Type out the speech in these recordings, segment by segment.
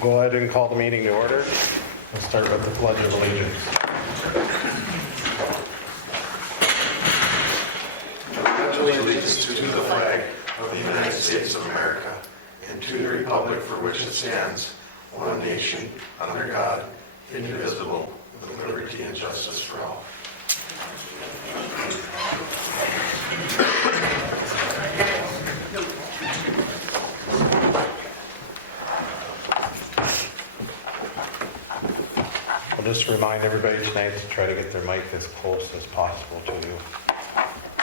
Go ahead and call the meeting to order. We'll start with the Pledge of Allegiance. Pledge allegiance to the flag of the United States of America and to the republic for which it stands, one nation, under God, indivisible, with liberty and justice for all. I'll just remind everybody tonight to try to get their mic as close as possible to you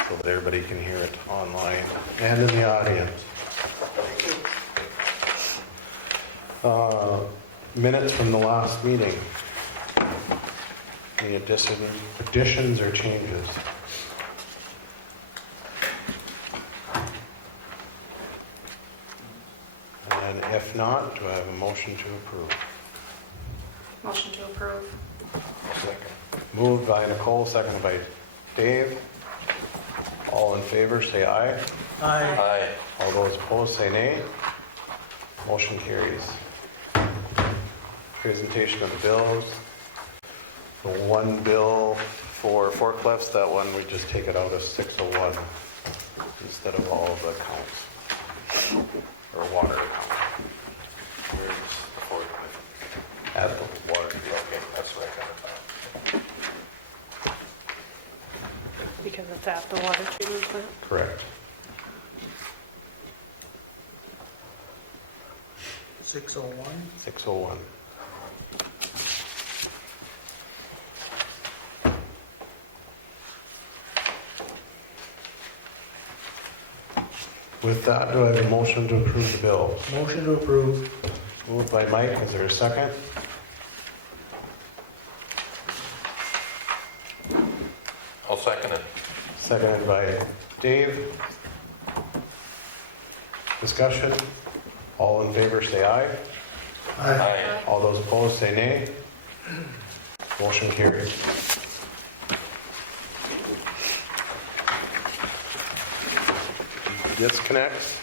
so that everybody can hear it online and in the audience. Minutes from the last meeting. Any additions or changes? And if not, do I have a motion to approve? Motion to approve. Second. Moved by Nicole, seconded by Dave. All in favor, say aye. Aye. All those opposed, say nay. Motion carries. Presentation of the bills. The one bill for forklifts, that one we just take it out of 601 instead of all of the accounts or water account. Where's the forklift? At the water. Okay, that's what I got. Because it's at the water treatment plant. Correct. 601. 601. With that, do I have a motion to approve the bills? Motion to approve. Moved by Mike, is there a second? I'll second it. Seconded by Dave. Discussion? All in favor say aye. Aye. All those opposed say nay. Motion carries. Disconnects.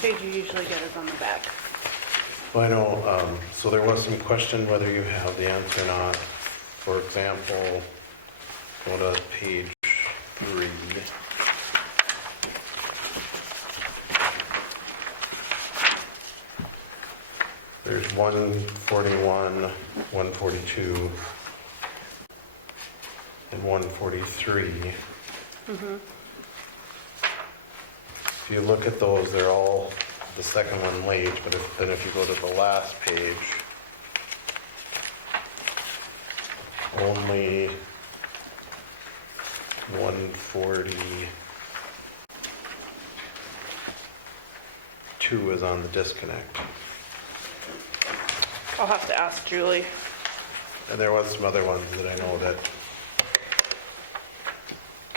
Page you usually get is on the back. Well, I know, so there was some question whether you have the answer or not. For example, go to page 3. There's 141, 142, and 143. If you look at those, they're all the second one late, but if you go to the last page, only 142 is on the disconnect. I'll have to ask Julie. And there was some other ones that I know that,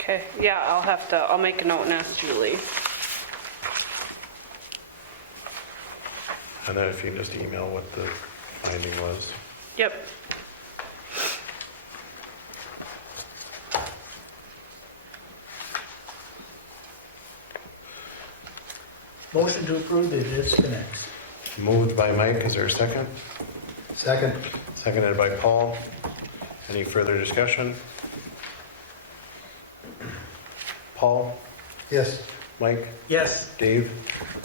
Okay, yeah, I'll make a note and ask Julie. and then if you can just email what the finding was. Yep. Motion to approve the disconnects. Moved by Mike, is there a second? Second. Seconded by Paul. Any further discussion? Paul? Yes. Mike? Yes. Dave?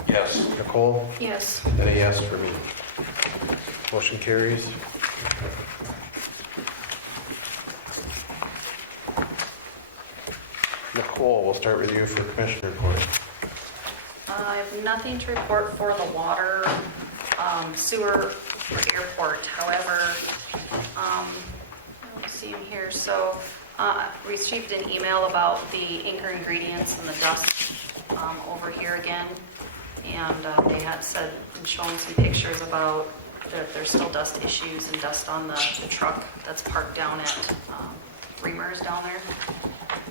Yes. Nicole? Yes. And a yes for me. Motion carries. Nicole, we'll start with you for commissioner report. I have nothing to report for the water, sewer, or airport. However, I don't see him here. So received an email about the Anchor Ingredients and the dust over here again. And they had said and shown some pictures about that there's still dust issues and dust on the truck that's parked down at Reamer's down there.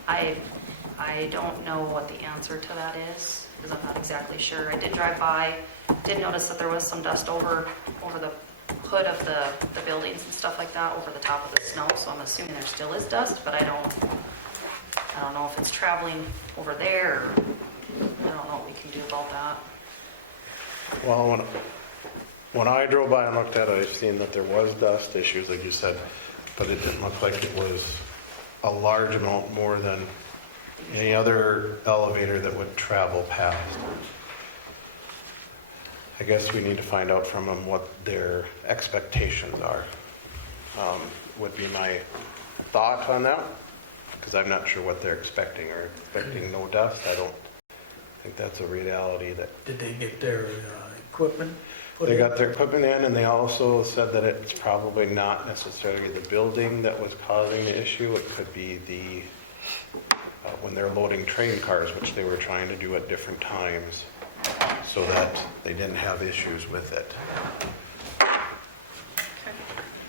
I don't know what the answer to that is, because I'm not exactly sure. I did drive by, did notice that there was some dust over the hood of the buildings and stuff like that over the top of the snow, so I'm assuming there still is dust, but I don't know if it's traveling over there, or I don't know what we can do about that. Well, when I drove by and looked at it, I've seen that there was dust issues, like you said, but it didn't look like it was a large amount more than any other elevator that would travel past. I guess we need to find out from them what their expectations are, would be my thought on that, because I'm not sure what they're expecting. Are expecting no dust? I don't think that's a reality that. Did they get their equipment put They in? got their equipment in, and they also said that it's probably not necessarily the building that was causing the issue. It could be the, when they're loading train cars, which they were trying to do at different times, so that they didn't have issues with it.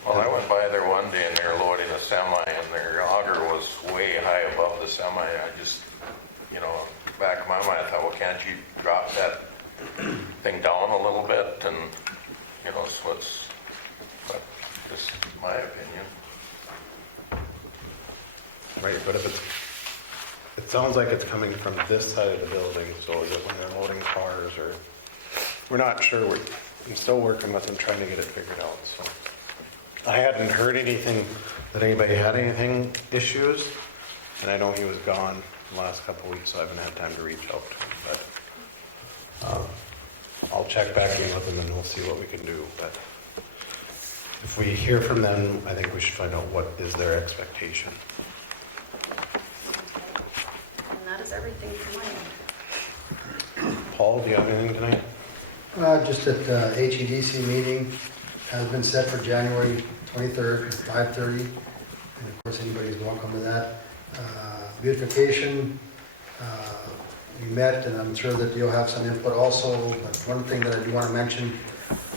Well, I went by there one day and they were loading a semi and their auger was way high above the semi. I just, back of my mind, I thought, well, can't you drop that thing down a little bit? And, so it's, but just my opinion. Right, but if it sounds like it's coming from this side of the building, so is it when they're loading cars, or, we're not sure. I'm still working with them, trying to get it figured out, so. I hadn't heard anything, that anybody had anything issues, and I know he was gone the last couple of weeks, so I haven't had time to reach out to him, but I'll check back in with them and we'll see what we can do, but if we hear from them, I think we should find out what is their expectation. And that is everything from my end. Paul, do you have anything tonight? Just that HEDC meeting has been set for January 23rd at 5:30. And of course, anybody's welcome to that. Beautification, we met, and I'm sure that you'll have some input also. But one thing that I do want to mention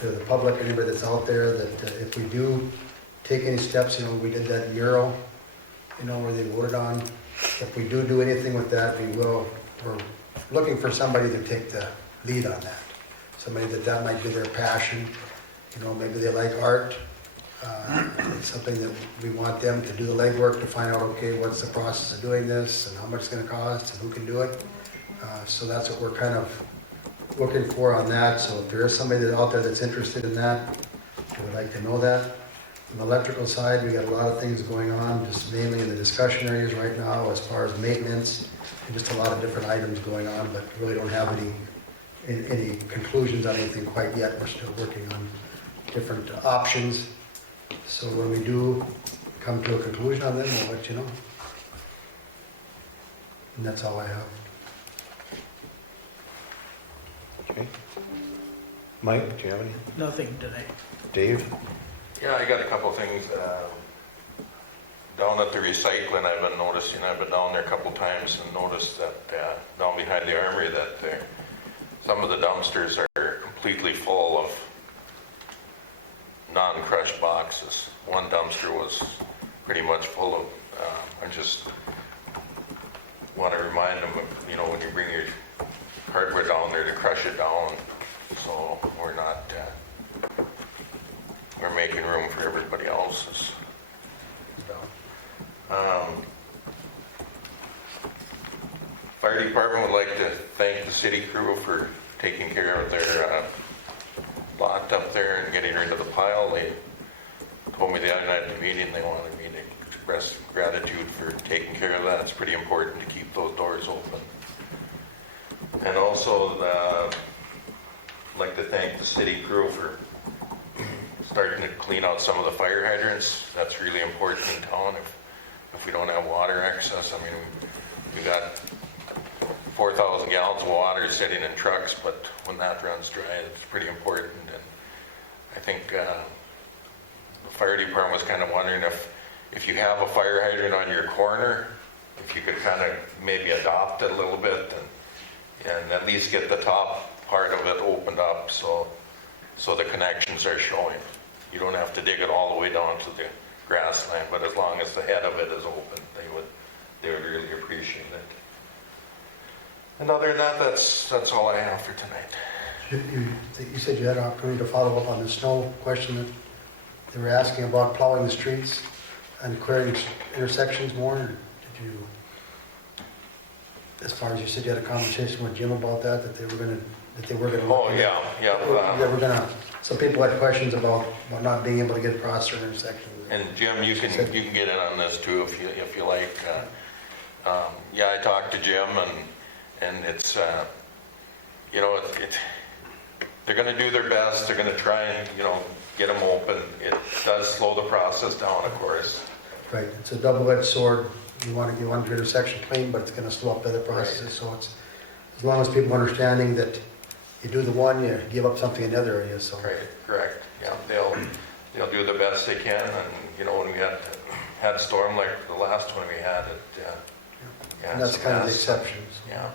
to the public, anybody that's out there, that if we do take any steps, we did that euro, where they voted on. If we do anything with that, we're looking for somebody to take the lead on that. Somebody that might be their passion. Maybe they like art. It's something that we want them to do the legwork to find out, okay, what's the process of doing this and how much it's going to cost and who can do it. So that's what we're kind of looking for on that. So if there is somebody out there that's interested in that, I would like to know that. On the electrical side, we got a lot of things going on, just mainly in the discussion areas right now as far as maintenance and just a lot of different items going on, but really don't have any conclusions on anything quite yet. We're still working on different options. So when we do come to a conclusion on them, we'll let you know. And that's all I have. Okay. Mike, do you have any? Nothing today. Dave? Yeah, I got a couple things. Down at the recycling, I've been noticing, I've been down there a couple times and noticed that down behind the armory that some of the dumpsters are completely full of non-crushed boxes. One dumpster was pretty much full of, I just want to remind them, when you bring your hardware down there to crush it down, so we're making room for everybody else's. Fire department would like to thank the city crew for taking care of their lot up there and getting rid of the pile. They told me the other night at the meeting they wanted me to express gratitude for taking care of that. It's pretty important to keep those doors open. And also, I'd like to thank the city crew for starting to clean out some of the fire hydrants. That's really important in town. If we don't have water access, we got 4,000 gallons of water sitting in trucks, but when that runs dry, it's pretty important. And I think the fire department was kind of wondering if you have a fire hydrant on your corner, if you could kind of maybe adopt it a little bit and at least get the top part of it opened up so the connections are showing. You don't have to dig it all the way down to the grass line, but as long as the head of it is open, they would really appreciate it. And other than that, that's all I have for tonight. You said you had an opportunity to follow up on the snow question that they were asking about plowing the streets and clearing intersections more. Or did you, as far as you said, you had a conversation with Jim about that they were gonna Oh, yeah. They were gonna, some people had questions about not being able to get across certain intersections. And Jim, you can get in on this too if you like. Yeah, I talked to Jim and it's, you know, they're gonna do their best. They're gonna try and, you know, get them open. It does slow the process down, of course. Right, it's a double-edged sword. You want to get one intersection clean, but it's going to slow up the other processes. So it's, as long as people are understanding that you do the one, you give up something in the other area, so. Right, correct. Yeah, they'll do the best they can. And, you know, when we had a storm like the last one we had, yeah, And that's it's a kind of the mess. exception. so. Yeah,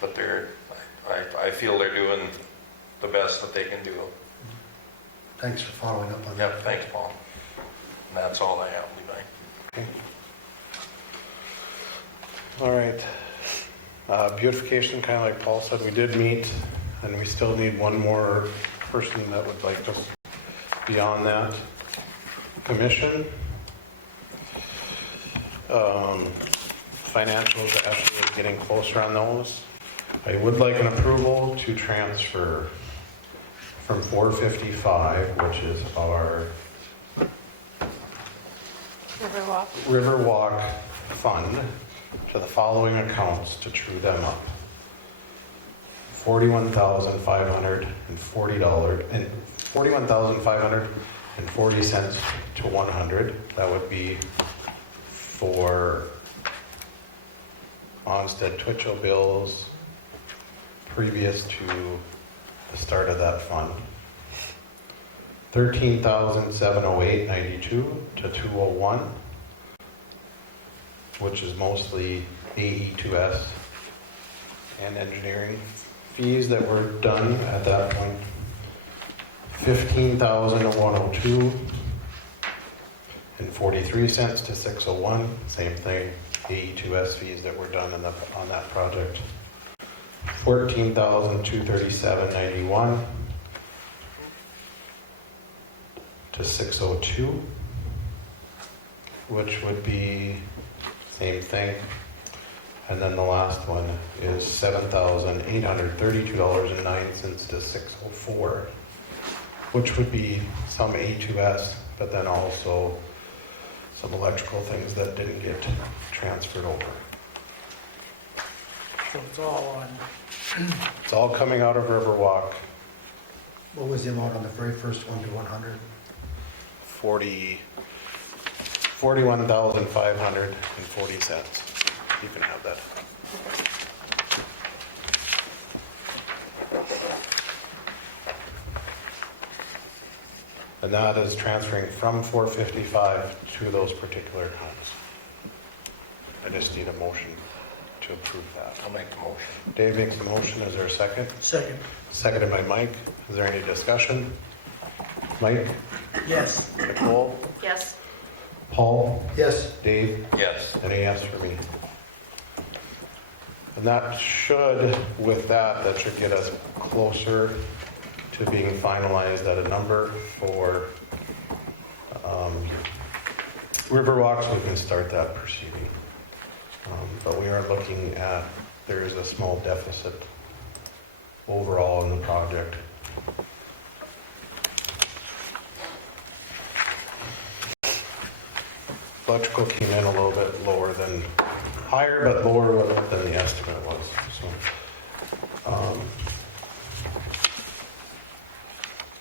but I feel they're doing the best that they can do. Thanks for following up on that. Yep, thanks, Paul. And that's all I have, Levi. All right. Beautification, kind of like Paul said, we did meet, and we still need one more person that would like to be on that commission. Financials, Ashley is getting closer on those. I would like an approval to transfer from 455, which is our Riverwalk Fund, to the following accounts to true them up. $41,540 and $41,540 to 100. That would be for Onstead Twitchell bills previous to the start of that fund. $13,708.92 to 201, which is mostly AE2S and engineering fees that were done at that point. $15,102 and 43 cents to 601, same thing, AE2S fees that were done on that project. $14,237.91 to 602, which would be same thing. And then the last one is $7,832.09 to 604, which would be some A2S, but then also some electrical things that didn't get transferred over. So it's all on, It's all coming out of Riverwalk. What was the amount on the very first one to 100? 41,540 cents. You can have that. And that is transferring from 455 to those particular accounts. I just need a motion to approve that. I'll make the motion. Dave makes the motion. Is there a second? second, Seconded by Mike. Is there any discussion? Mike? yes, Nicole? Yes. Paul? Yes, Dave? Yes. And a yes for me. And that should, with that should get us closer to being finalized at a number for Riverwalks. We can start that proceeding. But we are looking at, there is a small deficit overall in the project. Electrical came in a little bit lower than, higher but lower than the estimate was, so.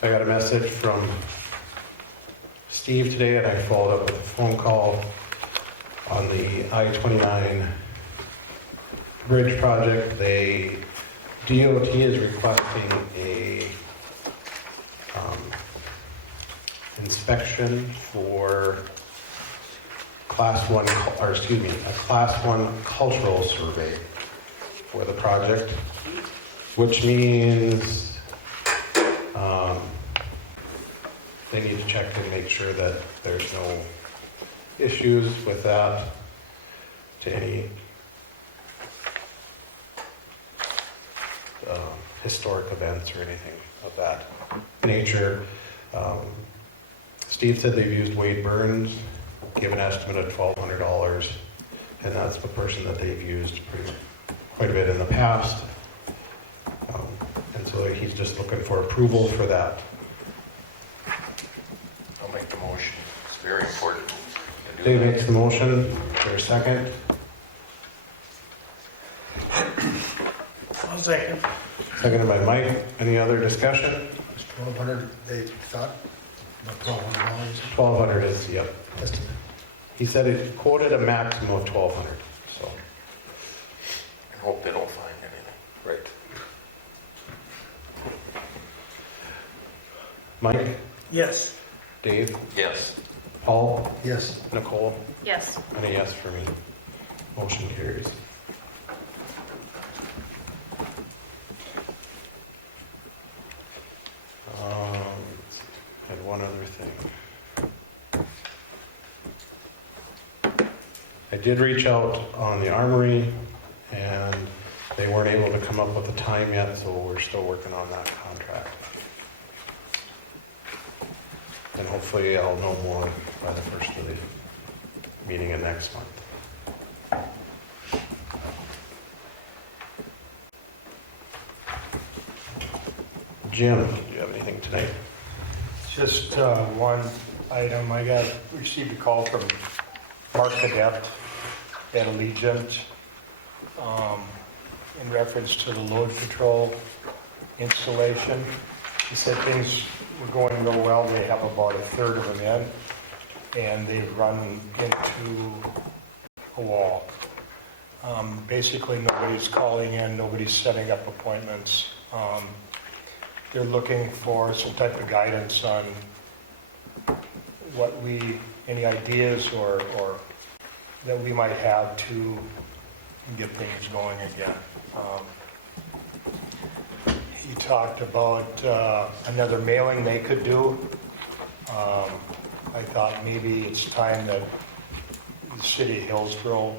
I got a message from Steve today, and I followed up with a phone call on the I-29 bridge project. DOT is requesting a inspection for a Class 1 cultural survey for the project, which means they need to check and make sure that there's no issues with that to any historic events or anything of that nature. Steve said they've used Wade Burns, give an estimate of $1,200, and that's the person that they've used quite a bit in the past. And so he's just looking for approval for that. I'll make the motion. It's very important to do Dave that. makes the motion. Is there a second? I'll second. Seconded by Mike. Any other discussion? It's 1,200, they thought, about $1,200 1,200 is, yep. estimate. He said it quoted a maximum of 1,200, so. I hope they don't find anything. Right. Mike, Yes. Dave, Yes. Paul, Yes, Nicole, Yes. and a yes for me. Motion carries. Let's see. Had one other thing. I did reach out on the armory, and they weren't able to come up with a time yet, so we're still working on that contract. And hopefully I'll know more by the first of the meeting of next month. Jim, do you have anything tonight? Just one item. Received a call from Mark Cadet at Allegiant in reference to the load control installation. He said things were going real well. They have about a third of them in, and they've run into a wall. Basically, nobody's calling in, nobody's setting up appointments. They're looking for some type of guidance on any ideas or that we might have to get things going again. He talked about another mailing they could do. I thought maybe it's time that the city of Hillsboro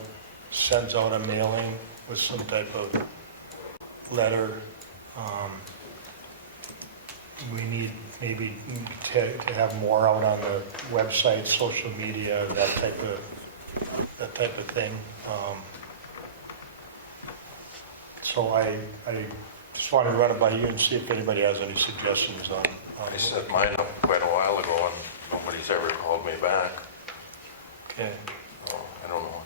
sends out a mailing with some type of letter. We need maybe to have more out on the website, social media, that type of thing. So I just wanted to run it by you and see if anybody has any suggestions on I set mine up quite a while ago and nobody's ever called me back. Okay. Oh, I don't know.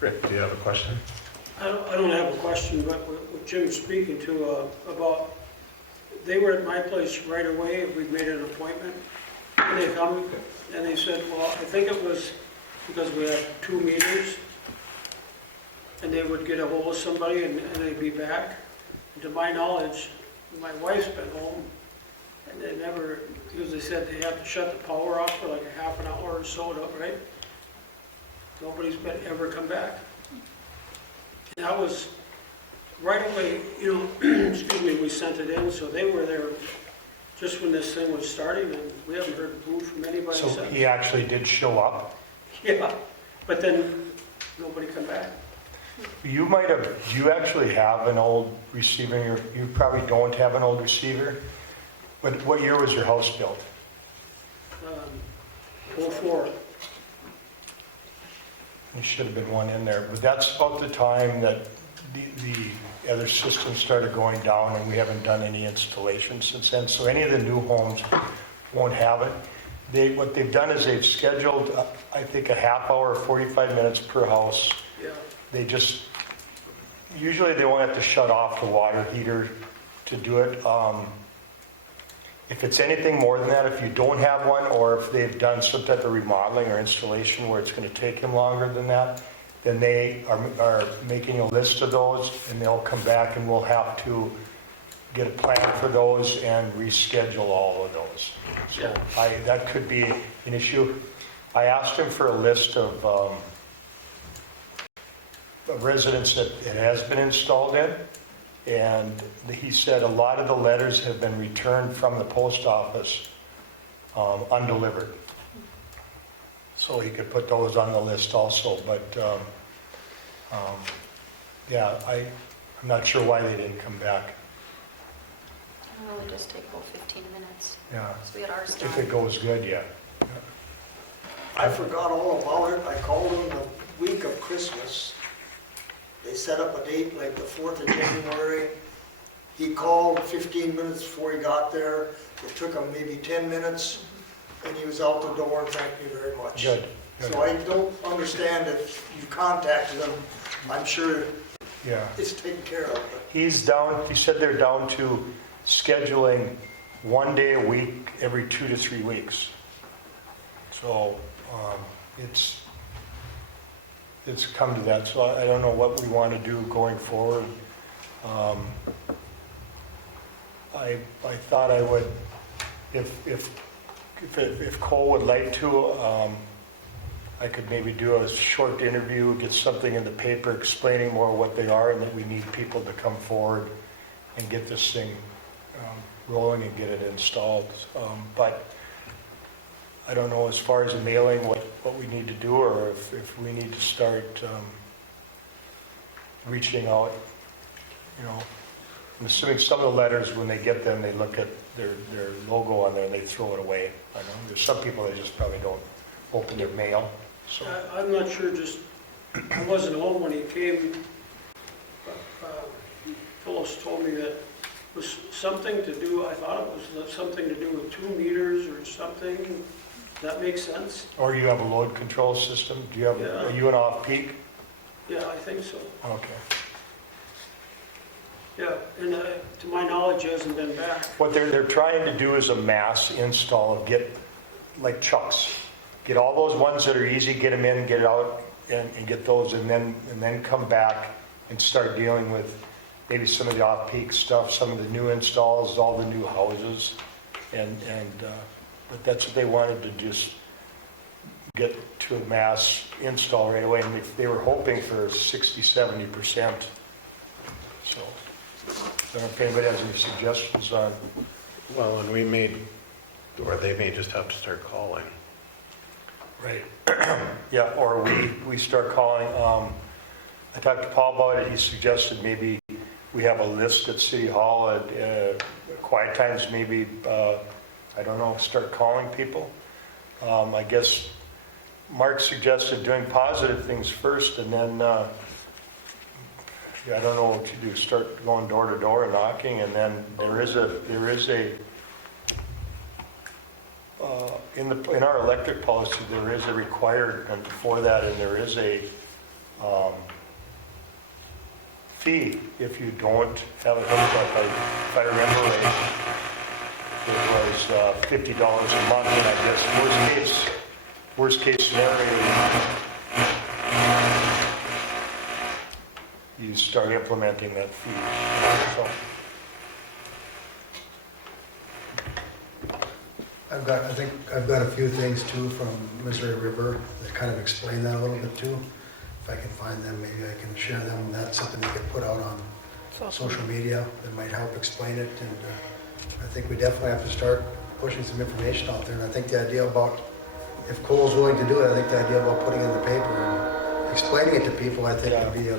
Rick, do you have a question? I don't have a question, but what Jim was speaking to about, they were at my place right away, we made an appointment, and they come, and they said, well, I think it was because we had 2 meters, and they would get a hold of somebody and they'd be back. And to my knowledge, my wife's been home, and they never, because they said they have to shut the power off for like a half an hour or so, right? Nobody's ever come back. And that was right away, excuse me, we sent it in, so they were there just when this thing was starting, and we haven't heard a boo from anybody So since. he actually did show up. Yeah, but then nobody come back. Do you actually have an old receiver? You probably don't have an old receiver. What year was your house built? 04. There should have been one in there, but that's about the time that the other systems started going down, and we haven't done any installation since then. So any of the new homes won't have it. What they've done is they've scheduled, I think, a half hour, 45 minutes per house. Yeah. Usually they won't have to shut off the water heater to do it. If it's anything more than that, if you don't have one, or if they've done some type of remodeling or installation where it's going to take them longer than that, then they are making a list of those, and they'll come back and we'll have to get a plan for those and reschedule all of those. So that could be an issue. I asked him for a list of residents that it has been installed in, and he said a lot of the letters have been returned from the post office undelivered. So he could put those on the list also, but yeah, I'm not sure why they didn't come back. It'll only just take about 15 minutes. Yeah, So we had ours if it done. goes good, yeah. I forgot all about it. I called them the week of Christmas. They set up a date like the 4th of January. He called 15 minutes before he got there. It took him maybe 10 minutes, and he was out the door and thanked me very much. Good. So I don't understand if you contacted him. I'm sure Yeah. it's taken care of, but He's down, he said they're down to scheduling 1 day a week every 2 to 3 weeks. So, it's come to that, so I don't know what we want to do going forward. I thought I would, if Cole would like to, I could maybe do a short interview, get something in the paper explaining more what they are, and that we need people to come forward and get this thing rolling and get it installed. But I don't know, as far as the mailing, what we need to do, or if we need to start reaching out, you know. I'm assuming some of the letters, when they get them, they look at their logo on there and they throw it away. I know there's some people that just probably don't open their mail, so. I'm not sure, just, I wasn't home when he came, but Phyllis told me that it was something to do, I thought it was something to do with 2 meters or something. Does that make sense? Or you have a load control system? Do you have, Yeah. are you an off-peak? Yeah, I think so. Okay. Yeah, and to my knowledge, he hasn't been back. What they're trying to do is a mass install of get, like trucks. Get all those ones that are easy, get them in, get out, and get those, and then come back and start dealing with maybe some of the off-peak stuff, some of the new installs, all the new houses, but that's what they wanted to just get to a mass install right away, and they were hoping for 60-70%. So, I don't know if anybody has any suggestions on. Well, and or they may just have to start calling. Right. Yeah, or we start calling. I talked to Paul about it. He suggested maybe we have a list at City Hall at quiet times, maybe, I don't know, start calling people. I guess Mark suggested doing positive things first, and then, I don't know what you do, start going door to door and knocking, and then there is a in our electric policy, there is a requirement for that, and there is a fee if you don't have it hooked up. If I remember right, it was $50 a month, and I guess worst case scenario, you start implementing that fee. So, I think I've got a few things too from Missouri River that kind of explain that a little bit too. If I can find them, maybe I can share them. That's something we could put out on social media that might help explain it. And I think we definitely have to start pushing some information out there. And I think the idea about, if Cole's willing to do it, I think the idea about putting it in the paper and explaining it to people, I think would be a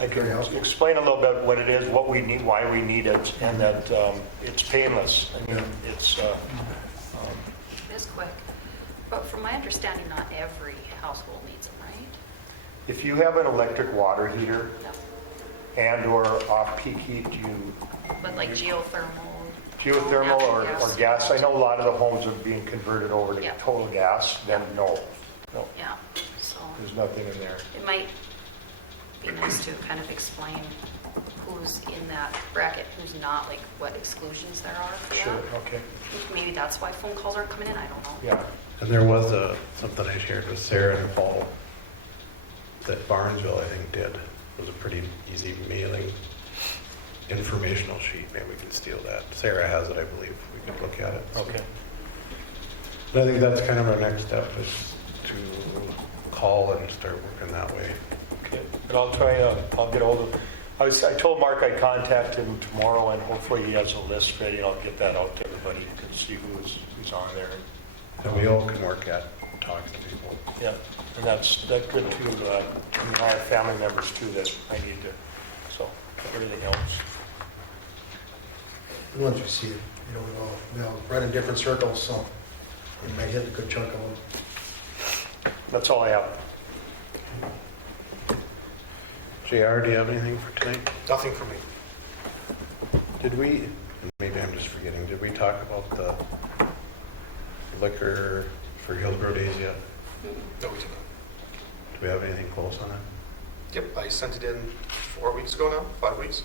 I can very helpful. explain a little bit what it is, what we need, why we need it, and that it's painless. I mean, it's It is quick. But from my understanding, not every household needs them, right? if you have an electric water heater No. and/or off-peak heat, But like geothermal. geothermal or natural gas, I know a lot of the homes are being converted over to Yeah. total gas, then no, Yeah, so there's nothing in there. it might be nice to kind of explain who's in that bracket, who's not, like what exclusions there are for Sure, that. okay, Maybe that's why phone calls aren't coming in, I don't know. yeah. And there was something I shared with Sarah and Paul that Barnesville, I think, did. It was a pretty easy mailing informational sheet. Maybe we can steal that. Sarah has it, I believe. We could look at it. Okay. But I think that's kind of our next step, is to call and start working that way. Okay, but I'll try, I'll get hold of, I told Mark I'd contact him tomorrow, and hopefully he has a list ready, and I'll get that out to everybody to see who's on there. And we all can work at talking to people. Yeah, and that's good too, I mean, I have family members too that I need to, so. Okay. everything else. Once we see it, you know, we all run in different circles, so we might hit a good chunk of them. That's all I have. JR, do you have anything for tonight? Nothing for me. Did we, maybe I'm just forgetting, did we talk about the liquor for Hillsboro Days yet? No, we did not. Do we have anything close on that? Yep, I sent it in 4 weeks ago now, 5 weeks.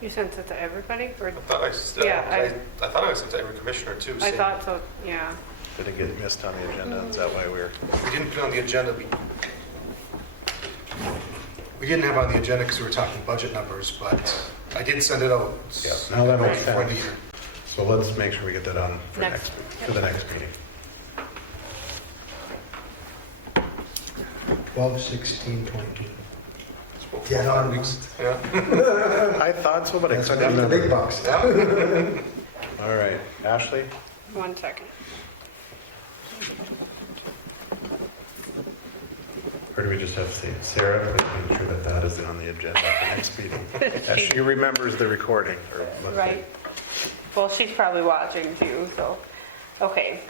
You sent it to everybody, or? I thought Yeah, I thought I sent it to every commissioner too. I saying- thought so, yeah. Did it get missed on the agenda? Is that why we're, We didn't put it on the agenda. We didn't have it on the agenda because we were talking budget numbers, but I did send it out. yeah, now that makes For the sense. year. So let's make sure we get that on for Next. for the next meeting. 12/16/22. It's about Yeah, 4 or 5 no, weeks. Yeah. I thought so, but I That's couldn't after the big remember. bucks. Yeah. All right, Ashley? 1 second. Or do we just have to say Sarah, please make sure that that is on the agenda for next meeting? As she remembers the recording. Or must Right. Well, she's probably watching too, so, okay.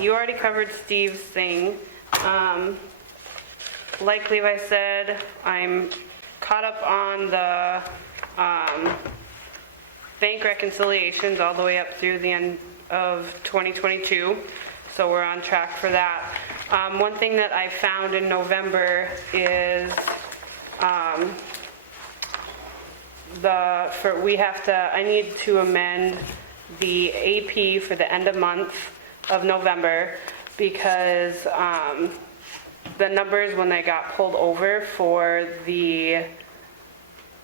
You already covered Steve's thing. Like Levi said, I'm caught up on the bank reconciliations all the way up through the end of 2022, so we're on track for that. One thing that I found in November is I need to amend the AP for the end of month of November because the numbers when they got pulled over for the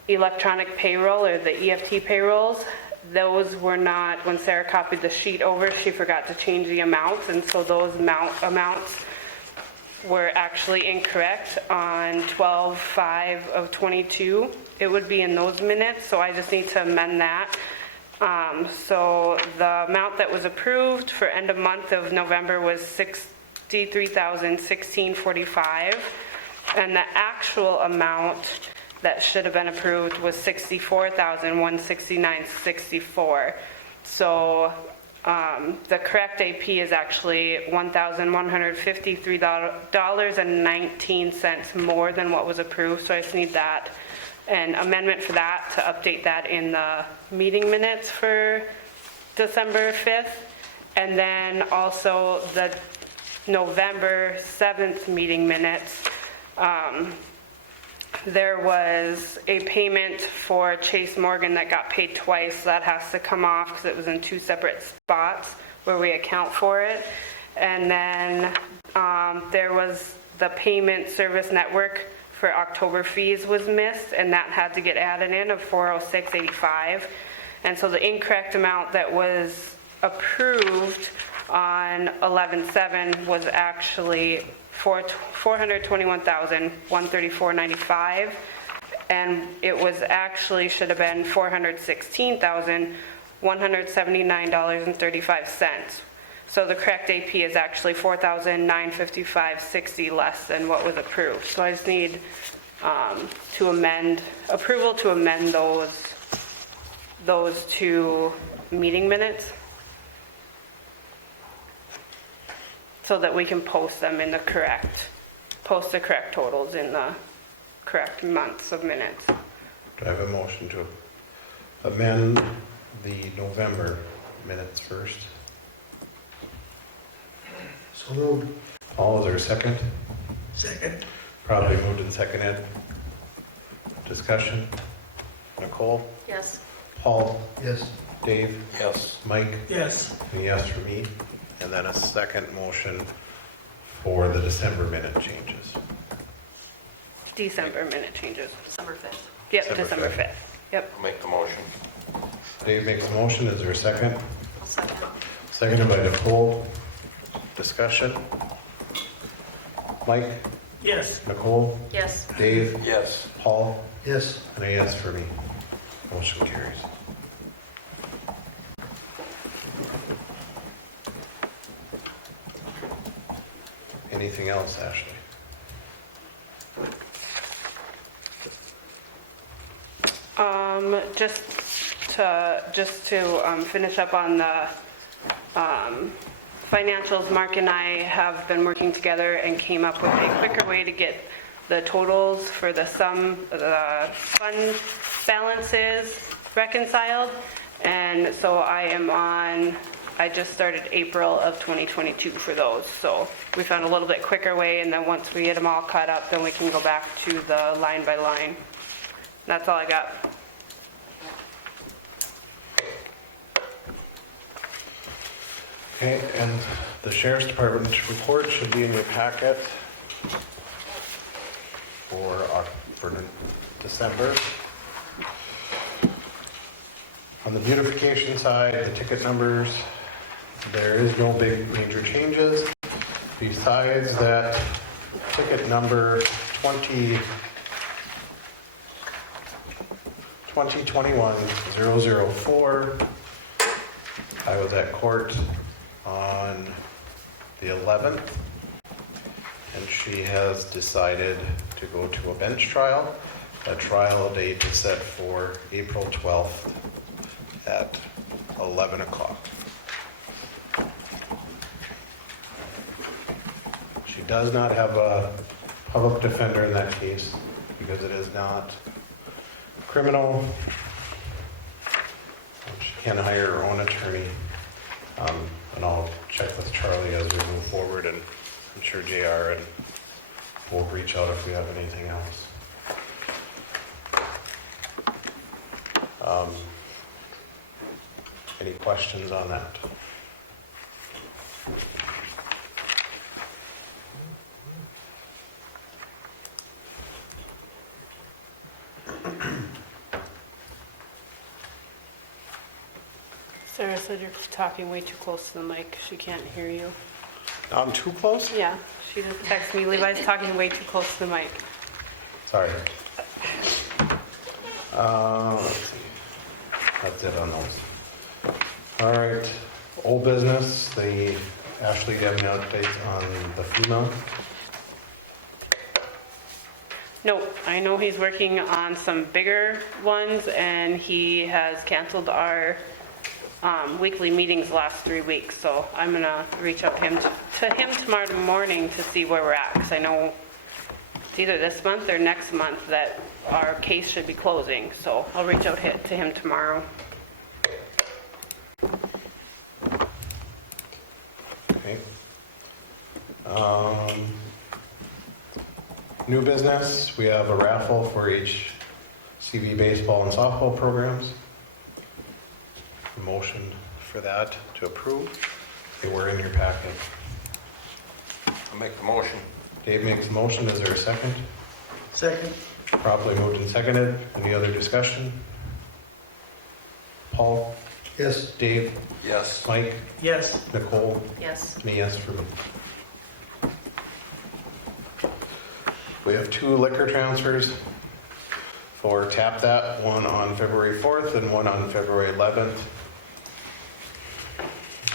electronic payroll or the EFT payrolls, those were not, when Sarah copied the sheet over, she forgot to change the amounts, and so those amounts were actually incorrect on 12/5 of 22. It would be in those minutes, so I just need to amend that. So the amount that was approved for end of month of November was $63,016.45, and the actual amount that should have been approved was $64,169.64. So the correct AP is actually $1,153.19 more than what was approved, so I just need that, an amendment for that to update that in the meeting minutes for December 5th. And then also the November 7th meeting minutes, there was a payment for Chase Morgan that got paid twice. That has to come off because it was in two separate spots where we account for it. And then there was the payment service network for October fees was missed, and that had to get added in of $406.85. And so the incorrect amount that was approved on 11/7 was actually $421,134.95, and it was actually should have been $416,179.35. So the correct AP is actually $4,955.60 less than what was approved. So I just need approval to amend those two meeting minutes so that we can post them in the correct totals in the correct months of minutes. Do I have a motion to amend the November minutes first? So moved. Paul, is there a second? Second. Probably moved and seconded. Discussion? Nicole? Yes. Paul? Yes. Dave? Yes. Mike? Yes. And yes for me. And then a second motion for the December minute changes. December minute changes. December 5th. Yep, December December 5th. 5th. Yep. I'll make the motion. Dave makes a motion. Is there a second? I'll second. Seconded by Nicole. Discussion? Mike? Yes. Nicole? Yes. Dave? Yes. Paul? Yes. And a yes for me. Motion carries. Anything else, Ashley? Just to finish up on the financials, Mark and I have been working together and came up with a quicker way to get the totals for the fund balances reconciled. And so I just started April of 2022 for those. So we found a little bit quicker way, and then once we get them all caught up, then we can go back to the line by line. That's all I got. Okay, and the sheriff's department report should be in your packet for December. On the beautification side, the ticket numbers, there is no big major changes. Besides that, ticket number 2021-004, I was at court on the 11th, and she has decided to go to a bench trial. A trial date is set for April 12th at 11 o'clock. She does not have a public defender in that case because it is not criminal. She can hire her own attorney. And I'll check with Charlie as we move forward, and I'm sure JR and we'll reach out if we have anything else. Any questions on that? Sarah said you're talking way too close to the mic. She can't hear you. I'm too close? Yeah, she just texted me, Levi's talking way too close to the mic. Sorry. Let's see. That's it on those. All right, old business, Ashley, do you have any updates on the FEMA? No, I know he's working on some bigger ones, and he has canceled our weekly meetings the last 3 weeks, so I'm gonna reach out to him tomorrow morning to see where we're at, because I know it's either this month or next month that our case should be closing, so I'll reach out to him tomorrow. Okay. New business, we have a raffle for HCV baseball and softball programs. Motion for that to approve. They were in your packet. I'll make the motion. Dave makes a motion. Is there a second? Second. Properly moved and seconded. Any other discussion? Paul? Yes. Dave? Yes. Mike? Yes. Nicole? Yes. Me, yes for me. We have 2 liquor transfers for Tap That, one on February 4th and one on February 11th.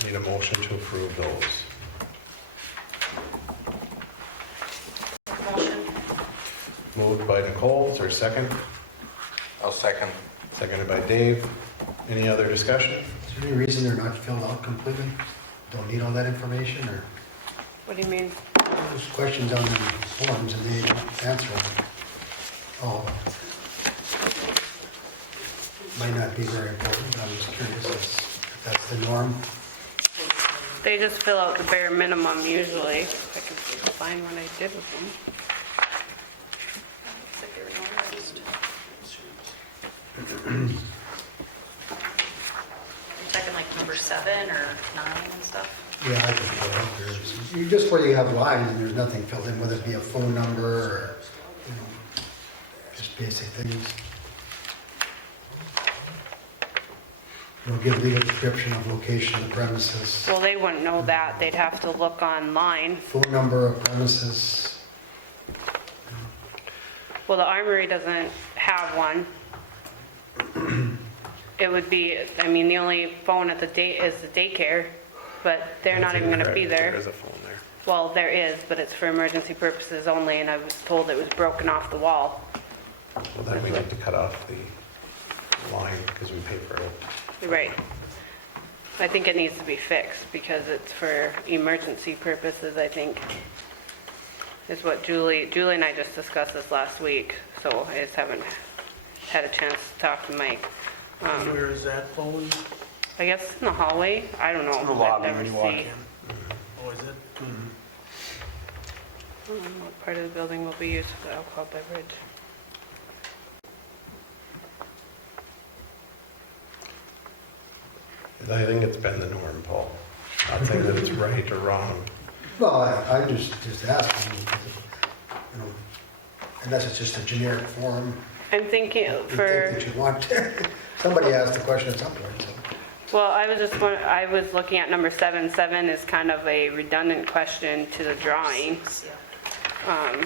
Need a motion to approve those. Motion. Moved by Nicole, is there a second? I'll second. Seconded by Dave. Any other discussion? Is there any reason they're not filled out completely? Don't need all that information, or What do you mean? there's questions on the forms and they don't answer them? Oh. Might not be very important, but I'm just curious if that's the norm. They just fill out the bare minimum usually. If I can find what I did with them. Looks like they were notarized. I'm checking like number 7 or 9 and stuff. Yeah, I think so. Just where you have lines and there's nothing filled in, whether it be a phone number or, just basic things. It'll give legal description of location of premises, Well, they wouldn't know that. They'd have to look online. phone number of premises. Well, the Armory doesn't have one. It would be, I mean, the only phone at the is the daycare, but they're not even gonna be There there. is a phone there. Well, there is, but it's for emergency purposes only, and I was told it was broken off the wall. Well, then we need to cut off the line because we pay for it. Right. I think it needs to be fixed because it's for emergency purposes, I think. Is what Julie and I just discussed this last week, so I just haven't had a chance to talk to Mike. Where is that phone? I guess in the hallway, I don't know. It's in the I've lobby never when you walk seen- in. Oh, is it? I don't know what part of the building will be used for alcohol beverage. I think it's been the norm, Paul. Not saying that it's right or wrong. Well, I just asking, because, you know, unless it's just a generic form. I'm thinking you think for, that you want, somebody asked the question at some point, so. well, I was looking at number 7. 7 is kind of a redundant question to the drawing. Yeah.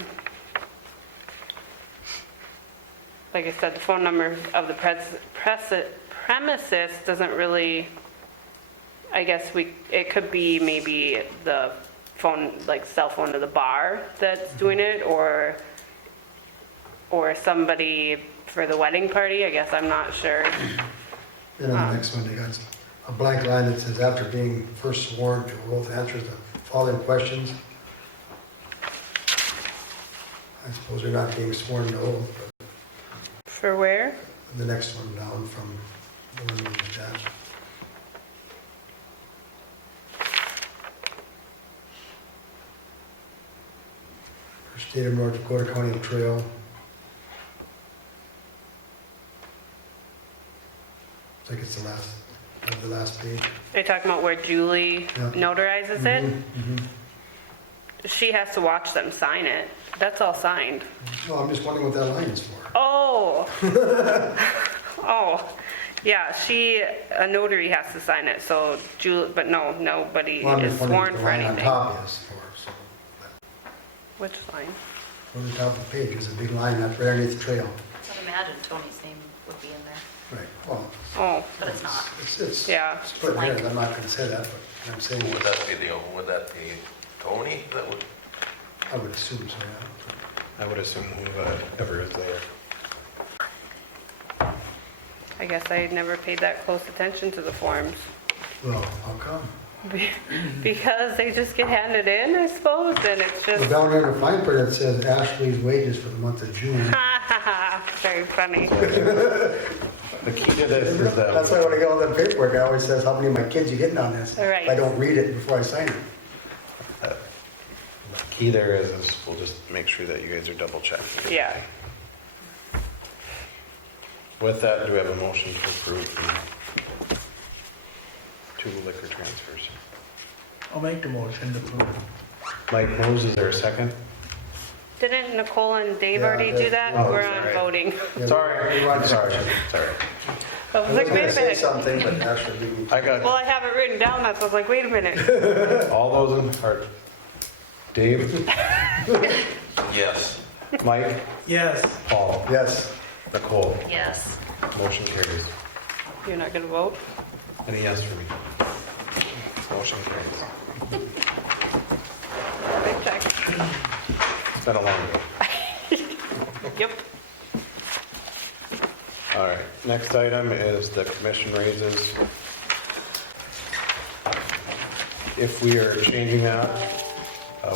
Like I said, the phone number of the premises doesn't really, I guess it could be maybe the phone, like cell phone to the bar that's doing it, or somebody for the wedding party, I guess, I'm not sure. Then on the next one, they got a blank line that says, after being first sworn to oath, answers the following questions. I suppose they're not being sworn to oath, but For where? the next one down from the one we just asked. For State of North Dakota County Trail. It's like it's the last page. Are you talking about where Julie Yeah. notarizes it? Mhm. She has to watch them sign it. That's all signed. Well, I'm just wondering what that line is for. Oh. Oh. Yeah, a notary has to sign it, so Julie, but no, nobody Well, I'm is just wondering sworn what the for line on anything. top is for, so. Which line? On the top of the page, there's a big line that's right underneath the trail. I'd imagine Tony's name would be in there, Right, well, Oh, but it's not. it's yeah. split hairs, I'm not gonna say that, but I'm saying, Would that be Tony that would? I would assume so, yeah. I would assume whoever is there. I guess I never paid that close attention to the forms. Well, how come? Because they just get handed in, I suppose, and it's Well, just, down there in the fine print, it says Ashley's wages for the month of June. very funny. The key to this is That's why that when I get all that paperwork, I always says, how many of my kids you getting on this? Right. If I don't read it before I sign it. the key there is we'll just make sure that you guys are double checking. Yeah. With that, do we have a motion to approve the 2 liquor transfers? I'll make the motion to approve. Mike moves, is there a second? Didn't Nicole and Dave Yeah, already do that? oh, We're sorry. on voting. Yeah, Sorry, we want sorry, discussion. sorry. I I was was like, gonna wait a say minute. something, but Ashley, we- I Well, got I have it written down, that's why I was like, wait a minute. all those in, or Dave, Yes. Mike, Yes. Paul, yes. Nicole, Yes. motion carries. You're not gonna vote? Any yes for me? Motion carries. Big check. It's been a long day. Yep. All right, next item is the commission raises. If we are changing that,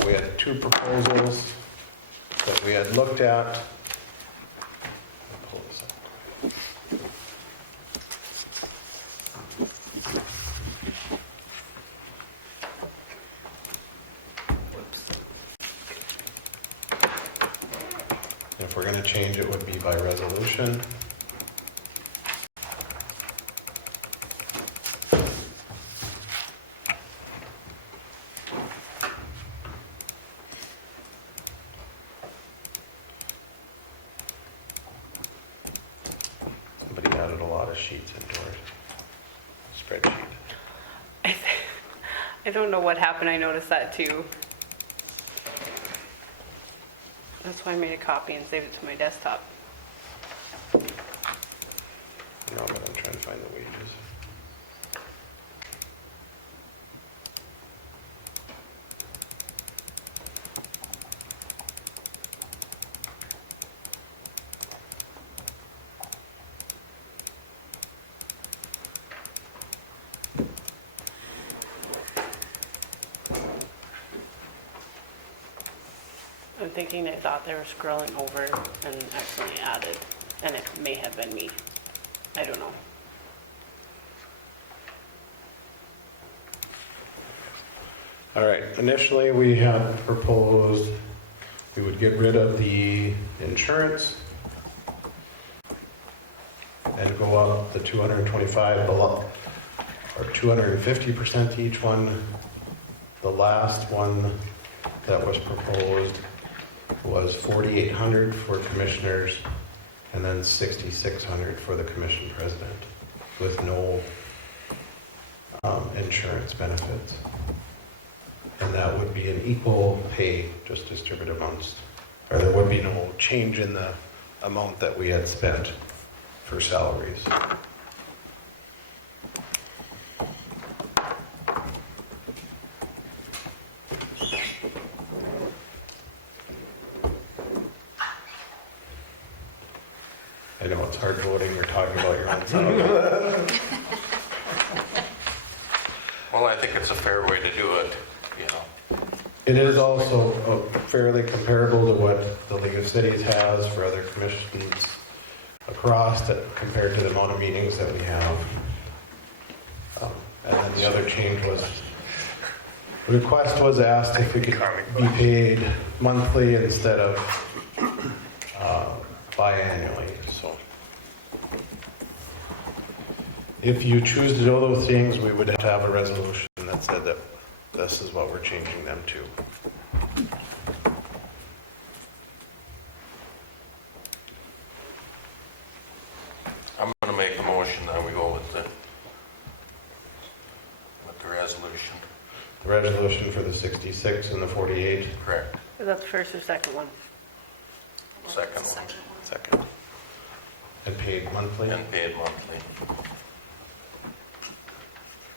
we had 2 proposals that we had looked at. I'll pull this up. If we're going to change, it would be by resolution. Somebody added a lot of sheets into our spreadsheet. I don't know what happened, I noticed that too. That's why I made a copy and saved it to my desktop. No, but I'm trying to find the wages. I'm thinking they thought they were scrolling over and accidentally added, and it may have been me. I don't know. All right, initially we had proposed we would get rid of the insurance and go up the 225 below, or 250% each one. The last one that was proposed was 4,800 for commissioners and then 6,600 for the commission president with no insurance benefits. And that would be an equal pay, just distributed amounts. Or there would be no change in the amount that we had spent for salaries. I know it's hard voting, you're talking about your own salary. Well, I think it's a fair way to do it, you know. It is also fairly comparable to what the League of Cities has for other commissions across compared to the amount of meetings that we have. And then the other change was, the request was asked if we could be paid monthly instead of biannually. So if you choose to do those things, we would have a resolution that said that this is what we're changing them to. I'm going to make a motion that we go with the resolution. The resolution for the 66 and the 48. Correct. Is that the first or second one? Second one. Second. And paid monthly. And paid monthly.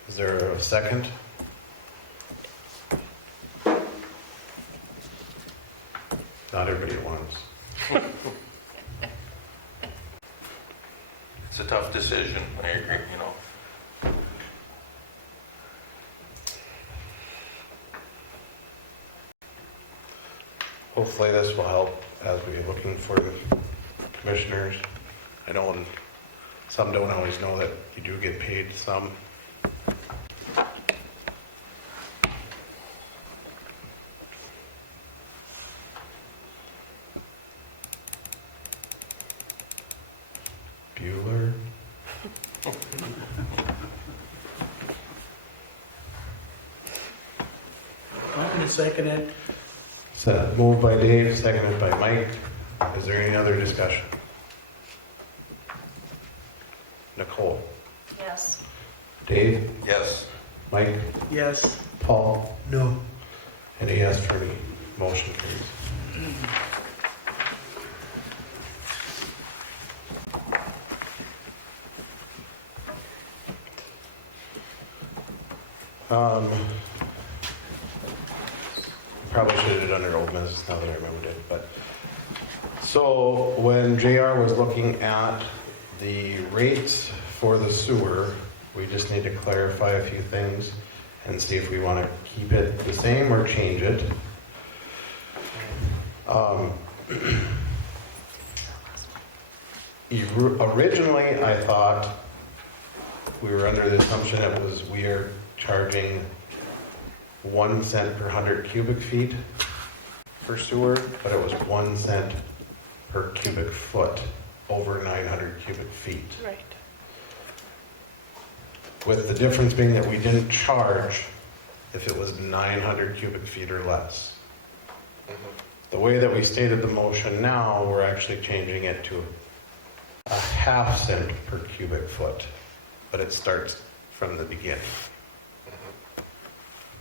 Is there a second? Not everybody at once. It's a tough decision, I agree, you know. Hopefully this will help as we're looking for the commissioners. I know some don't always know that you do get paid some. Bueller. I'm gonna second it. So moved by Dave, seconded by Mike. Is there any other discussion? Nicole? Yes. Dave? Yes. Mike? Yes. Paul? No. And a yes for me. Motion carries. Probably should have done it old business now that I remembered it, but. So when JR was looking at the rates for the sewer, we just need to clarify a few things and see if we want to keep it the same or change it. Originally, I thought we were under the assumption it was we are charging 1 cent per 100 cubic feet for sewer, but it was 1 cent per cubic foot over 900 cubic feet. Right. With the difference being that we didn't charge if it was 900 cubic feet or less. The way that we stated the motion now, we're actually changing it to a half cent per cubic foot, but it starts from the beginning.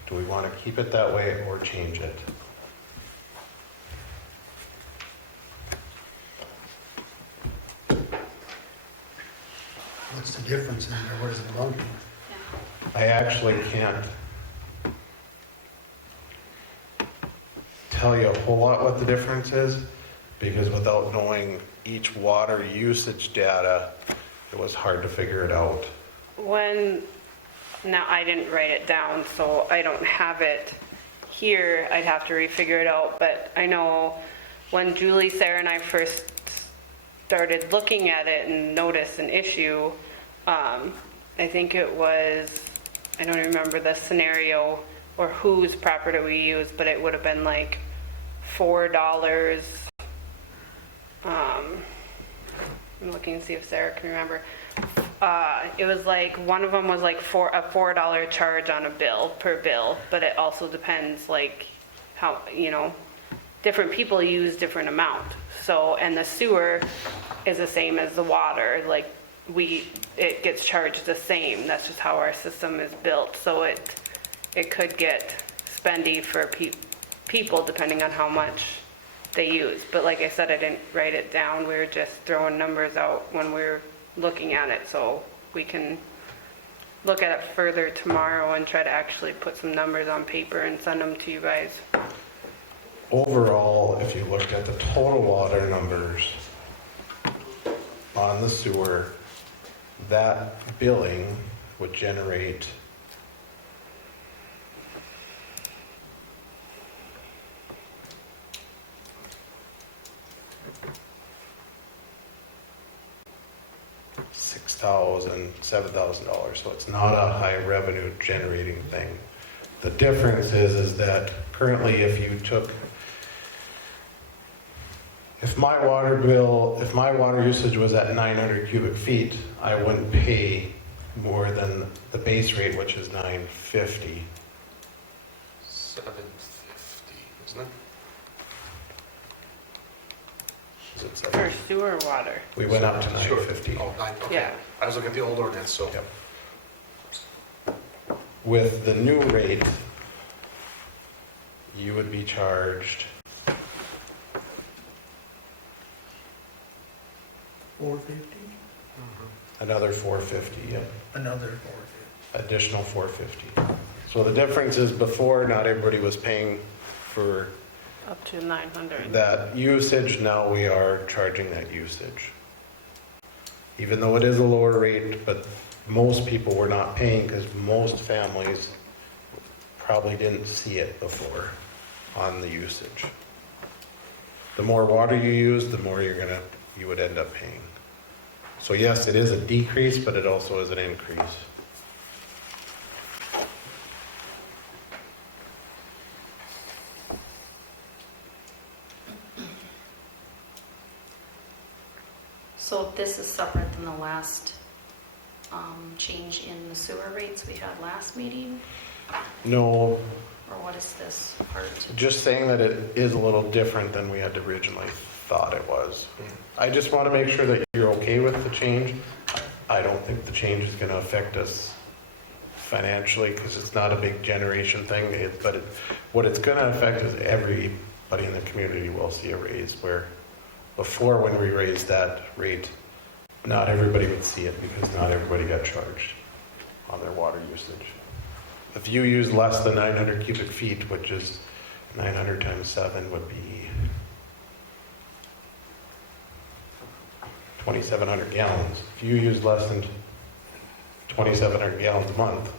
Do we want to keep it that way or change it? What's the difference in there? What does it amount to? I actually can't tell you a whole lot what the difference is, because without knowing each water usage data, it was hard to figure it out. Now I didn't write it down, so I don't have it here, I'd have to refigure it out, but I know when Julie, Sarah, and I first started looking at it and noticed an issue, I think it was, I don't remember the scenario or whose property we used, but it would have been like $4. I'm looking to see if Sarah can remember. It was like, one of them was like a $4 charge on a bill, per bill, but it also depends like how, different people use different amount. So, and the sewer is the same as the water, like it gets charged the same. That's just how our system is built. So it could get spendy for people depending on how much they use. But like I said, I didn't write it down. We were just throwing numbers out when we were looking at it, so we can look at it further tomorrow and try to actually put some numbers on paper and send them to you guys. Overall, if you looked at the total water numbers on the sewer, that billing would generate $6,000, $7,000. So it's not a high revenue generating thing. The difference is that currently if my water usage was at 900 cubic feet, I wouldn't pay more than the base rate, which is $950. $750, isn't it? Is it For seven? sewer water. We went up to Sure. $950. Oh, nine, okay. Yeah. I was looking at the old ordinance, so. Yep. With the new rate, you would be charged $450, another $450, yeah, another additional $450. So the difference is before, not everybody was paying for Up to 900. that usage. Now we are charging that usage. Even though it is a lower rate, but most people were not paying because most families probably didn't see it before on the usage. The more water you use, the more you would end up paying. So yes, it is a decrease, but it also is an increase. So this is separate than the last change in the sewer rates we had last meeting? No, Or what is this part? just saying that it is a little different than we had originally thought it was. I just want to make sure that you're okay with the change. I don't think the change is going to affect us financially because it's not a big generation thing, what it's going to affect is everybody in the community will see a raise, where before when we raised that rate, not everybody would see it because not everybody got charged on their water usage. If you use less than 900 cubic feet, which is 900 times 7 would be 2,700 gallons. If you use less than 2,700 gallons a month,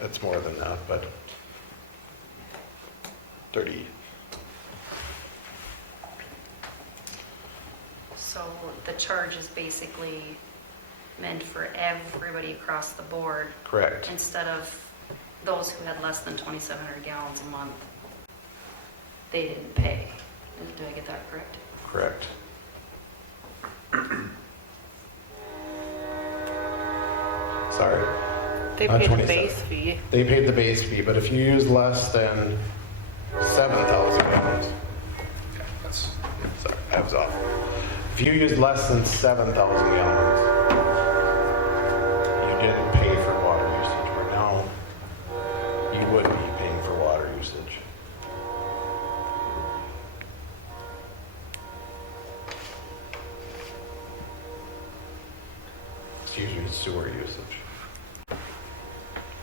it's more than that, but 30. So the charge is basically meant for everybody across the board Correct. instead of those who had less than 2,700 gallons a month. They didn't pay. Did I get that correct? Correct. Sorry. They Not pay the 27. base fee. They paid the base fee, but if you use less than 7,000 gallons, Yeah, that's, sorry, I was off. If you use less than 7,000 gallons, you didn't pay for water usage, where now you would be paying for water usage. Excuse me, sewer usage.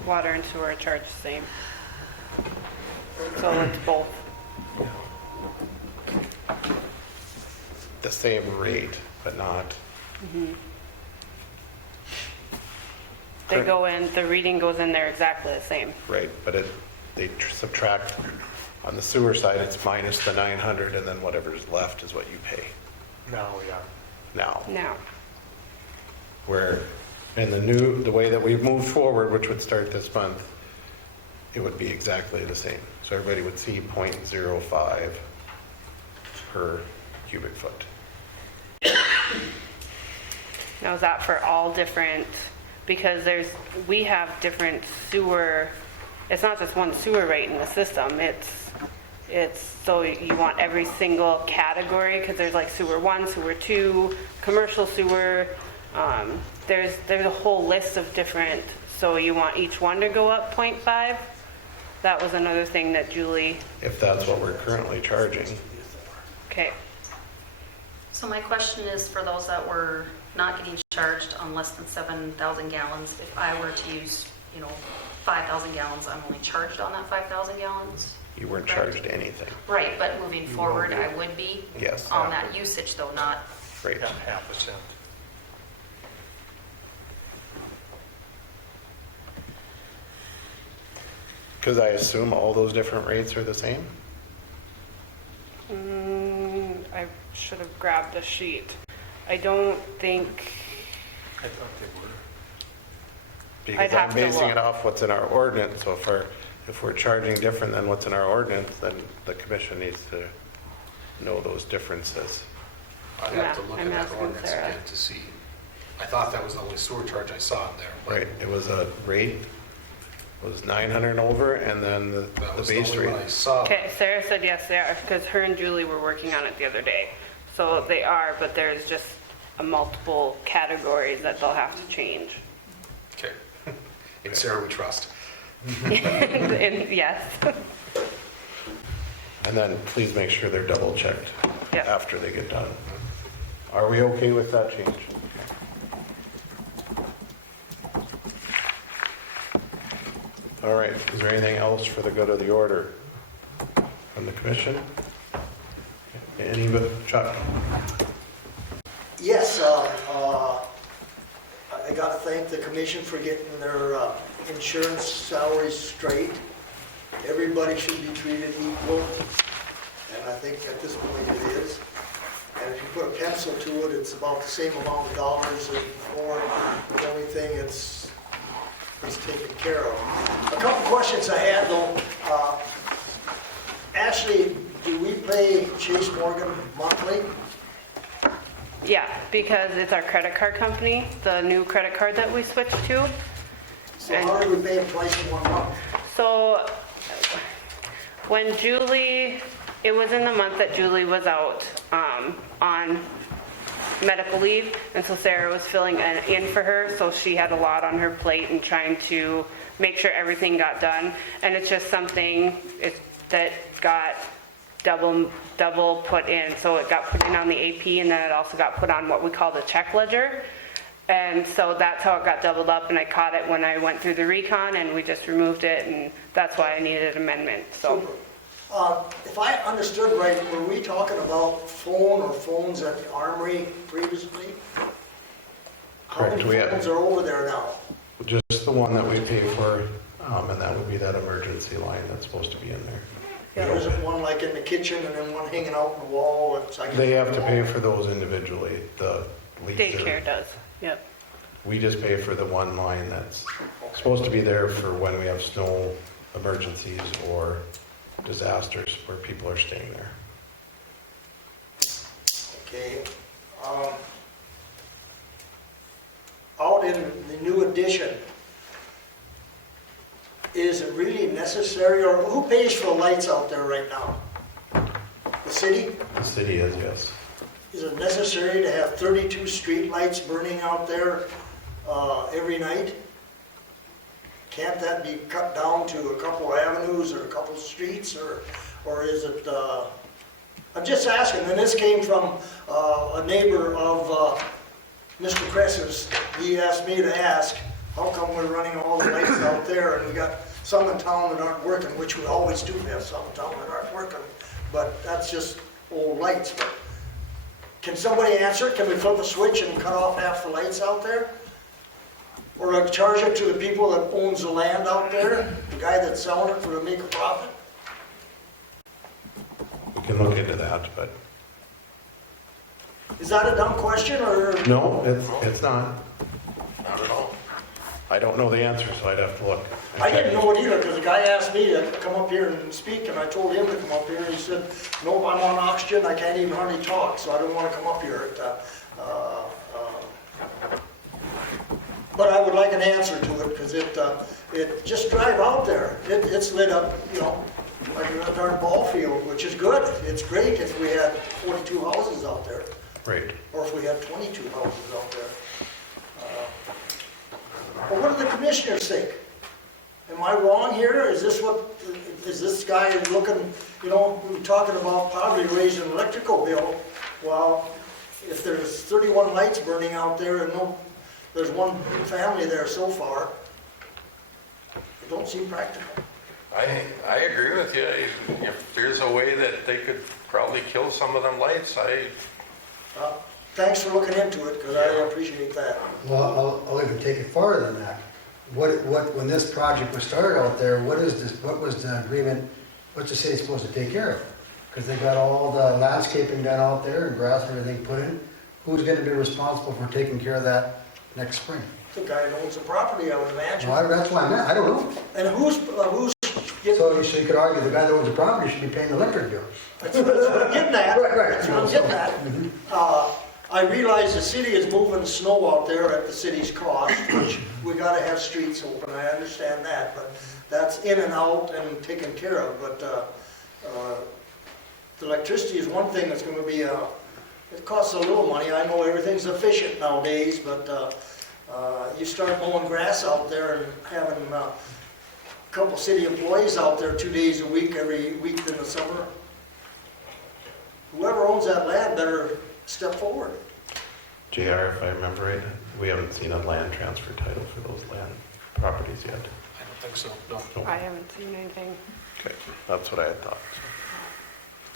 Water and sewer are charged the same. So it's both. The same rate, but not. They go in, the reading goes in there exactly the same. Right, but they subtract, on the sewer side, it's minus the 900, and then whatever's left is what you pay Now, yeah. now. Now, Where in the way that we've moved forward, which would start this month, it would be exactly the same. So everybody would see 0.05 per cubic foot. now is that for all different, because we have different sewer, it's not just one sewer rate in the system, it's, so you want every single category, because there's like sewer 1, sewer 2, commercial sewer, there's a whole list of different, so you want each one to go up 0.5? That was another thing that Julie, If that's what we're currently charging. okay. So my question is for those that were not getting charged on less than 7,000 gallons, if I were to use, 5,000 gallons, I'm only charged on that 5,000 gallons? You weren't Correct. charged anything. Right, but moving forward, I would be? Yes. On that usage though, not, Right. Yeah, 0.5%. Because I assume all those different rates are the same? I should have grabbed a sheet. I don't think, I thought they were. Because I'd have I'm to basing look. it off what's in our ordinance, so if we're charging different than what's in our ordinance, then the commission needs to know those differences. I'd have to look I'm at that asking ordinance Sarah. again to see. I thought that was the only sewer charge I saw in there. but Right, it was a rate, was 900 and over, and then the That was the base only rate. one I saw. okay, Sarah said yes, they are, because her and Julie were working on it the other day. So they are, but there's just a multiple categories that they'll have to change. Okay. In Sarah we trust. And yes, And then please make sure they're double checked Yep. after they get done. Are we okay with that change? All right, is there anything else for the good of the order from the commission? Any, but Chuck? Yes, I got to thank the commission for getting their insurance salaries straight. Everybody should be treated equal, and I think at this point it is. And if you put a pencil to it, it's about the same amount of dollars as before. The only thing it's taken care of. A couple questions I had though. Ashley, do we pay Chase Morgan monthly? yeah, because it's our credit card company, the new credit card that we switched to. So how do we pay him twice in 1 month? So when Julie, it was in the month that Julie was out on medical leave, and so Sarah was filling in for her, so she had a lot on her plate and trying to make sure everything got done. And it's just something that got double put in. So it got put in on the AP, and then it also got put on what we call the check ledger. And so that's how it got doubled up, and I caught it when I went through the recon, and we just removed it, and that's why I needed an amendment, so. Super. If I understood right, were we talking about phone or phones at the armory previously? How Correct, many we had- phones are over there now? Just the one that we pay for, and that would be that emergency line that's supposed to be in there. There isn't one like in the kitchen and then one hanging out in the wall? They have to pay for those individually, the leads. Daycare does, yep. We just pay for the one line that's supposed to be there for when we have snow emergencies or disasters where people are staying there. Okay. Out in the new addition, is it really necessary, or who pays for the lights out there right now? The city? The city is, yes. Is it necessary to have 32 street lights burning out there every night? Can't that be cut down to a couple avenues or a couple streets, or is it, I'm just asking, and this came from a neighbor of Mr. Cress's. He asked me to ask, how come we're running all the lights out there and we got some in town that aren't working, which we always do have some in town that aren't working, but that's just old lights. But can somebody answer? Can we flip a switch and cut off half the lights out there? Or charge it to the people that owns the land out there? Do The guy that's selling it for to make a profit? We can look into that, but Is that a dumb question, or? no, it's not. Not at all. I don't know the answer, so I'd have to look. I didn't know it either, because the guy asked me to come up here and speak, and I told him to come up here, and he said, nope, I'm on oxygen, I can't even hardly talk, so I don't want to come up here. But I would like an answer to it, because it just drive out there. It's lit up, you know, like a darn ball field, which is good. It's great if we had 42 houses out there, Right. or if we had 22 houses out there. But what do the commissioners think? Am I wrong here? Is this guy looking, you know, we're talking about probably raising an electrical bill. Well, if there's 31 lights burning out there and there's one family there so far, it don't seem practical. I agree with you. If there's a way that they could probably kill some of them lights, Thanks for looking into it, because I appreciate that. Well, I'll even take it farther than that. When this project was started out there, what was the agreement, what's the city supposed to take care of? Because they got all the landscaping done out there and grass and everything put in. Who's gonna be responsible for taking care of that next spring? The guy that owns the property, I would imagine. Well, that's why I don't know. And who's getting, So you could argue the guy that owns the property should be paying the electric bill. that's what I'm getting at. Right. That's what I'm getting at. I realize the city is moving snow out there at the city's cost, which we gotta have streets open, I understand that, but that's in and out and taken care of, but, the electricity is one thing that's gonna be, it costs a little money, I know everything's efficient nowadays, but, you start mowing grass out there and having, a couple city employees out there 2 days a week, every week in the summer. Whoever owns that land better step forward. JR, if I remember right, we haven't seen a land transfer title for those land properties yet. I don't think so, no. I haven't seen anything. Okay, that's what I had thought.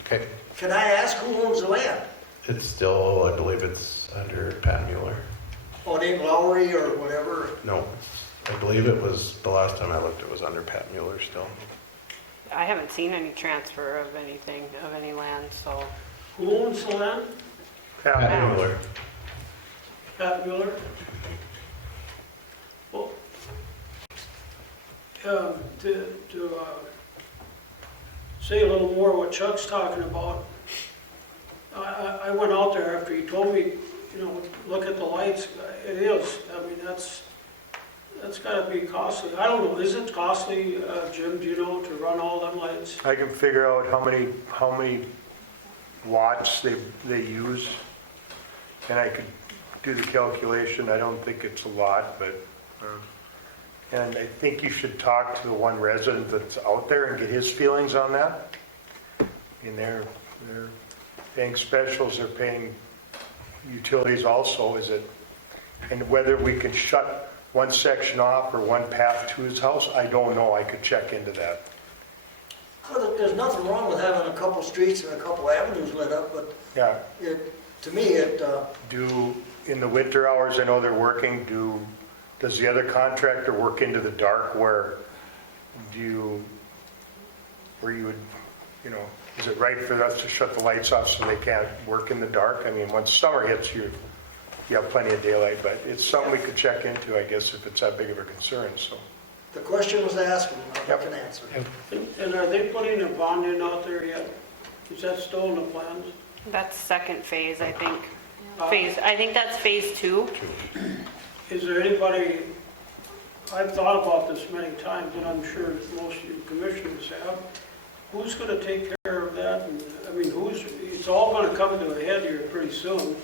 Okay, Can I ask who owns the land? it's still, I believe it's under Pat Mueller. Oh, it ain't Lowry or whatever? No, I believe it was, the last time I looked, it was under Pat Mueller still. I haven't seen any transfer of anything, of any land, so. Who owns the land? Pat Mueller. Pat Mueller? Well, to say a little more what Chuck's talking about, I went out there after he told me, you know, look at the lights. It is. I mean, that's got to be costly. I don't know. Is it costly, Jim? Do you know, to run all them lights? I can figure out how many watts they use, and I could do the calculation. I don't think it's a lot, but, and I think you should talk to the one resident that's out there and get his feelings on that. I mean, they're paying specials, they're paying utilities also, is it? And whether we can shut one section off or one path to his house, I don't know. I could check into that. Well, there's nothing wrong with having a couple streets and a couple avenues lit up, but Yeah. to me, In the winter hours, I know they're working, does the other contractor work into the dark where you would, you know, is it right for us to shut the lights off so they can't work in the dark? I mean, once summer hits, you have plenty of daylight, but it's something we could check into, I guess, if it's that big of a concern, so. the question was asked, and I can answer. And are they putting a bond in out there yet? Is that still in the plans? That's second phase, I think. I think that's phase 2. Is there anybody, I've thought about this many times, and I'm sure most of you commissioners have, who's going to take care of that? And, I mean, it's all going to come to a head here pretty soon.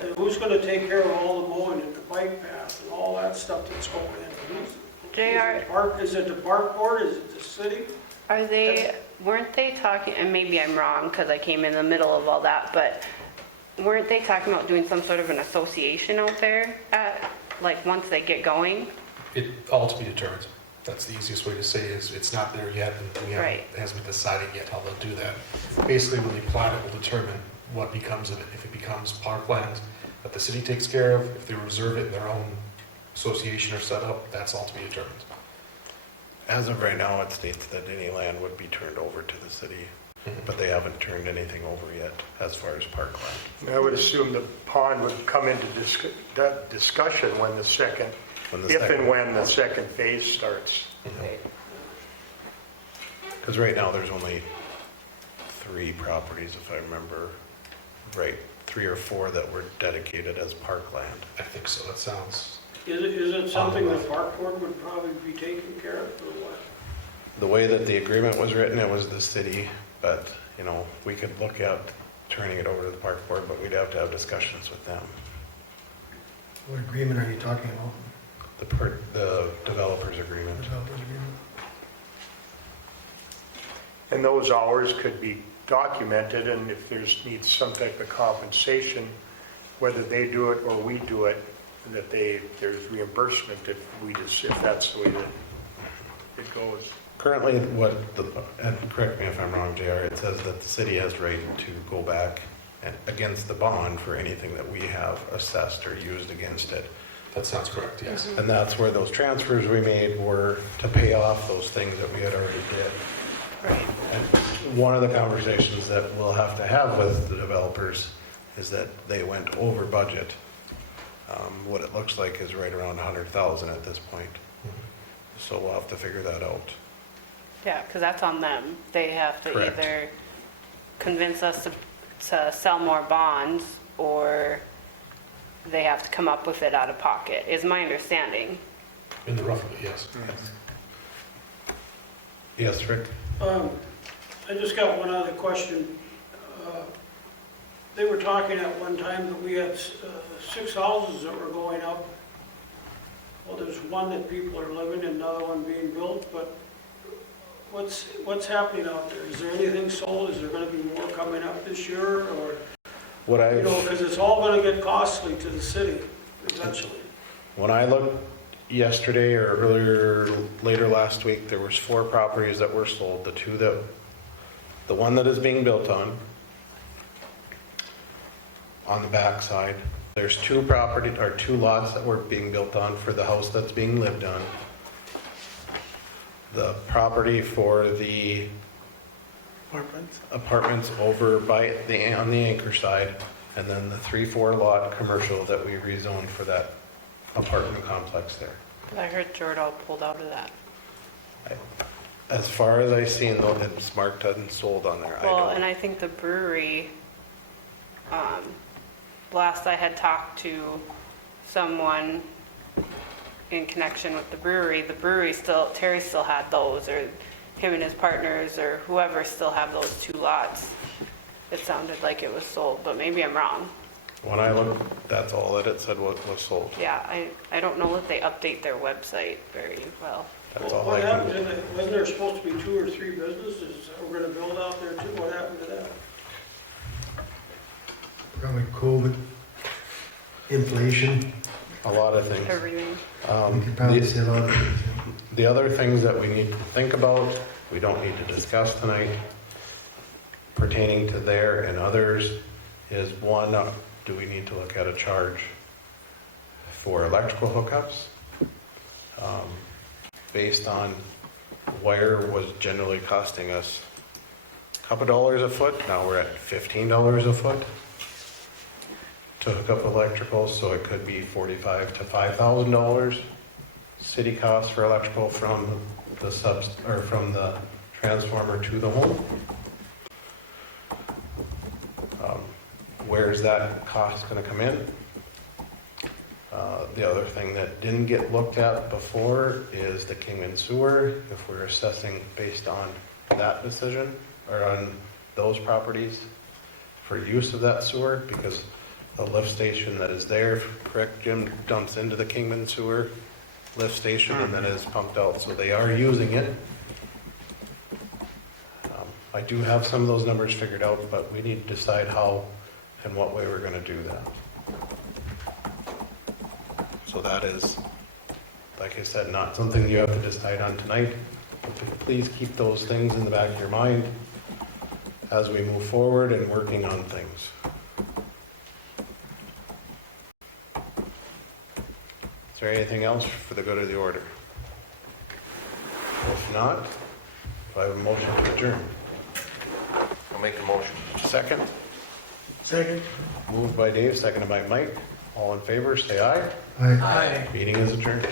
And who's going to take care of all the mowing and the bike path and all that stuff that's going in? Is it the park board? Is it the city? Weren't they talking, and maybe I'm wrong because I came in the middle of all that, but weren't they talking about doing some sort of an association out there like once they get going? It all to be determined. That's the easiest way to say it is it's not there yet, and Right. it hasn't been decided yet how they'll do that. Basically, when they plat it, will determine what becomes of it. If it becomes parkland that the city takes care of, if they reserve it in their own association or setup, that's all to be determined. As of right now, it states that any land would be turned over to the city, but they haven't turned anything over yet as far as parkland. I would assume the pond would come into that discussion when the second, if and when the second phase starts. Because right now, there's only 3 properties, if I remember right, 3 or 4 that were dedicated as parkland. I think so, that sounds, Is it something the park board would probably be taking care of, or what? The way that the agreement was written, it was the city, but, we could look at turning it over to the park board, but we'd have to have discussions with them. What agreement are you talking about? The developers agreement. Developers agreement? And those hours could be documented, and if needs some type of compensation, whether they do it or we do it, that there's reimbursement if that's the way that it goes. Currently, and correct me if I'm wrong, JR, it says that the city has right to go back against the bond for anything that we have assessed or used against it. that sounds correct, yes. And that's where those transfers we made were to pay off those things that we had already did. Right. And one of the conversations that we'll have to have with the developers is that they went over budget. What it looks like is right around 100,000 at this point. So we'll have to figure that out. Yeah, because that's on them. They have to Correct. either convince us to sell more bonds, or they have to come up with it out of pocket, is my understanding. In the rough of it, yes. Yes, Rick? I just got one other question. They were talking at one time that we had 6 houses that were going up. Well, there's one that people are living in, another one being built, but what's happening out there? Is there anything sold? Is there gonna be more coming up this year, or, because it's all gonna get costly to the city eventually. When I looked yesterday or later last week, there was 4 properties that were sold. The one that is being built on the back side. There's 2 lots that were being built on for the house that's being lived on. The property for the apartments over on the Anchor side, and then the 3-4 lot commercial that we rezoned for that apartment complex there. I heard Jordan pulled out of that. As far as I've seen, though, it's marked unsold on there. Well, and I think the brewery, last I had talked to someone in connection with the brewery Terry still had those, or him and his partners, or whoever still have those 2 lots. It sounded like it was sold, but maybe I'm wrong. When I looked, that's all that it said was sold. Yeah, I don't know if they update their website very well. That's all I What can happened to that? Wasn't there supposed to be 2 or 3 businesses that were gonna build out there too? What happened to that? Probably COVID, inflation. A lot of things. Everything. We could probably say a lot of things. The other things that we need to think about, we don't need to discuss tonight, pertaining to there and others, is one, do we need to look at a charge for electrical hookups? Based on wire was generally costing us a couple dollars a foot, now we're at $15 a foot to hook up electrical, so it could be $45,000 to $5,000 city costs for electrical from the transformer to the home. Where's that cost going to come in? The other thing that didn't get looked at before is the Kingman sewer, if we're assessing based on that decision, or on those properties for use of that sewer, because the lift station that is there, correct, Jim, dumps into the Kingman sewer lift station and then is pumped out, so they are using it. I do have some of those numbers figured out, but we need to decide how and what way we're going to do that. So that is, like I said, not something you have to decide on tonight. Please keep those things in the back of your mind as we move forward and working on things. Is there anything else for the good of the order? If not, do I have a motion to adjourn? I'll make the motion. Second? Second? Moved by Dave, seconded by Mike. All in favor, say aye. Aye. Aye. Meeting is adjourned.